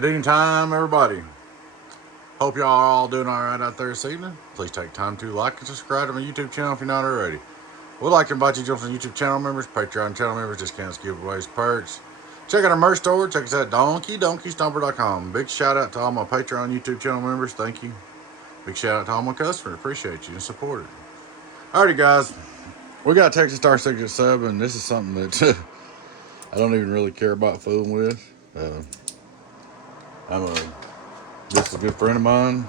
Good evening time, everybody. Hope y'all are all doing all right out there this evening. Please take time to like and subscribe to my YouTube channel if you're not already. We'd like to invite you to join some YouTube channel members, Patreon channel members, discounts, giveaways, perks. Check out our merch store. Check us out at Stomper.com. Big shout out to all my Patreon YouTube channel members. Thank you. Big shout out to all my customers. Appreciate you and support it. Alrighty, guys. We got Texas Star 667. This is something that I don't even really care about fooling with. This is a good friend of mine,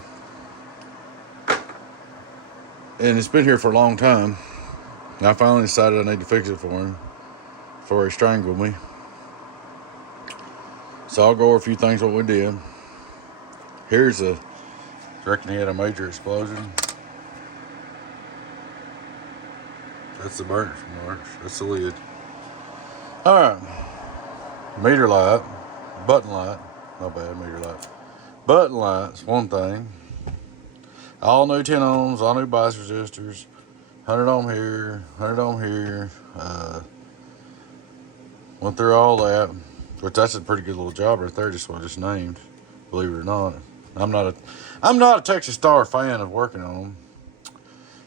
and it's been here for a long time. And I finally decided I need to fix it for him before he strangled me. So I'll go over a few things what we did. I reckon he had a major explosion. That's the burnt marks. That's the lid. Alright. Meter light. Button light. Not bad, meter light. Button lights, one thing. All new 10 ohms, all new bias resistors. 100 ohm here, 100 ohm here. Went through all that. Which that's a pretty good little job right there, just what I just named. Believe it or not. I'm not a Texas Star fan of working on them.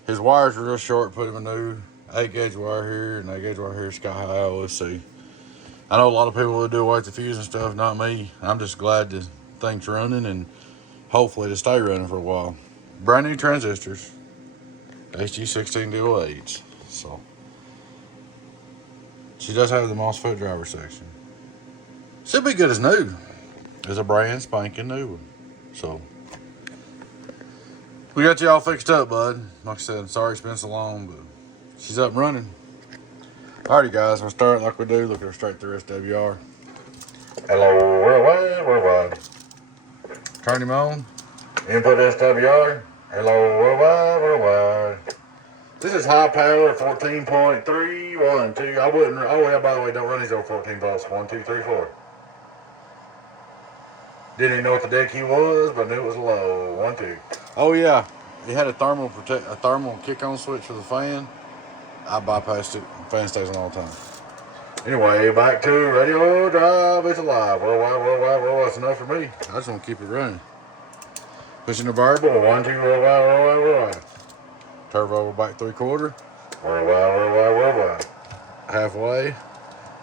His wires were real short, put him a new 8-gauge wire here and 8-gauge wire here, sky high OSC. I know a lot of people would do away with the fuse and stuff, not me. I'm just glad the thing's running and hopefully to stay running for a while. Brand new transistors, HG16-D08s. So she does have the MOSFET driver section. Should be good as new. It's a brand spanking new one. So we got you all fixed up, bud. Like I said, sorry it's been so long, but she's up and running. Alrighty, guys, we'll start like we do, looking straight through SWR. Hello, worldwide. Turn him on. Input SWR. Hello, worldwide. This is high power, 14.3, 1, 2. I wouldn't, oh yeah, by the way, don't run these over 14 volts. 1, 2, 3, 4. Didn't even know what the deck key was, but knew it was low. 1, 2. Oh yeah, it had a thermal kick-on switch for the fan. I bypassed it. Fan stays on all the time. Anyway, back to radio drive. It's alive. Worldwide. That's enough for me. I just want to keep it running. Pushing the variable. 1, 2. Worldwide. Turbo back 3/4. Worldwide. Halfway.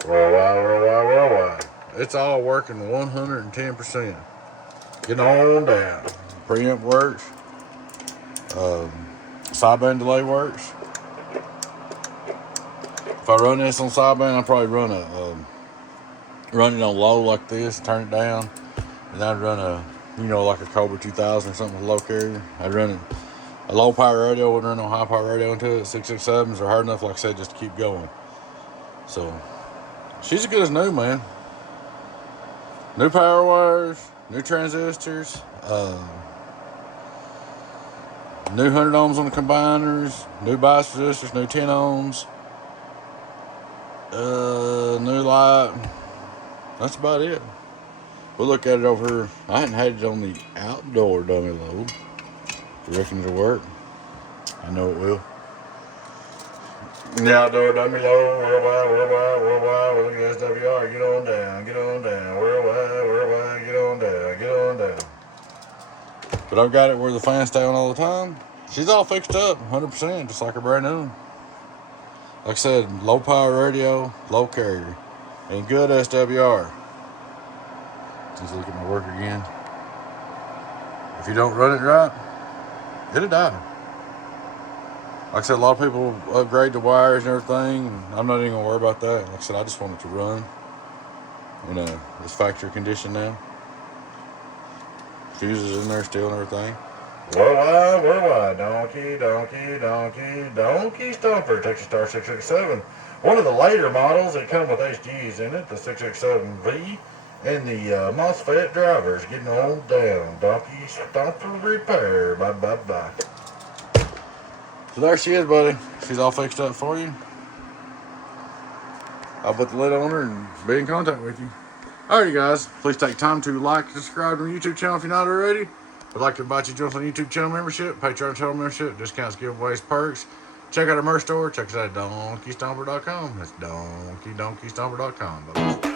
Worldwide. It's all working 110%. Getting on down. Preamp works. Sideband delay works. If I run this on sideband, I'll probably run it on low like this, turn it down, and I'd run like a Cobra 2000 or something with a low carrier. I'd run a low power radio, wouldn't run no high power radio into it. 667s are hard enough, like I said, just to keep going. So she's as good as new, man. New power wires, new transistors, new 100 ohms on the combiners, new bias resistors, new 10 ohms. New light. That's about it. We'll look at it over here. I hadn't had it on the outdoor dummy load. You reckon it'll work? I know it will. The outdoor dummy load. Worldwide. Look at SWR. Get on down. Worldwide. Get on down. But I've got it where the fans stay on all the time. She's all fixed up, 100%, just like a brand new one. Like I said, low power radio, low carrier, and good SWR. Just look at my work again. If you don't run it right, it'll die. Like I said, a lot of people upgrade the wires and everything, and I'm not even gonna worry about that. Like I said, I just want it to run in this factory condition now. Fuses in there still and everything. Worldwide, donkey, Stomper, Texas Star 667. One of the later models that come with HGs in it, the 667V, and the MOSFET drivers. Getting on down, donkey, Stomper repair. Bye. So there she is, buddy. She's all fixed up for you. I'll put the lid on her and be in contact with you. Alrighty, guys. Please take time to like and subscribe to my YouTube channel if you're not already. I'd like to invite you to join my YouTube channel membership, Patreon channel membership, discounts, giveaways, perks. Check out our merch store. Check us out at DonkeyStomper.com. That's DonkeyStomper.com. Bye-bye.